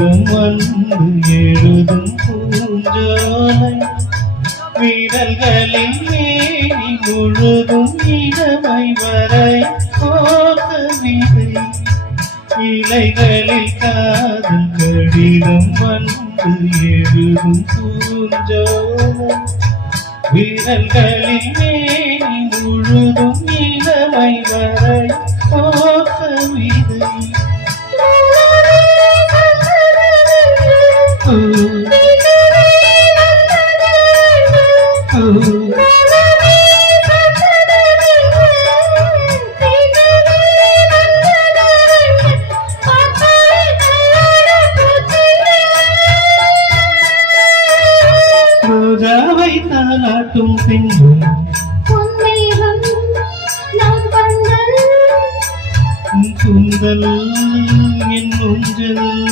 கடிதம் வந்து எழுதும் பூஞ்சோலை விரல்களில் மேனி முழுதும் இளமை வரை போகவில்லை இலைகளில் காதல் கடிதம் வந்து எழுதும் பூஞ்சோலை விரல்களில் மேனி முழுதும் இளமை வரை போகவில்லை ரோஜாவை தாலாட்டும் பெண்ணும் கூந்தல் என் ஊஞ்சல்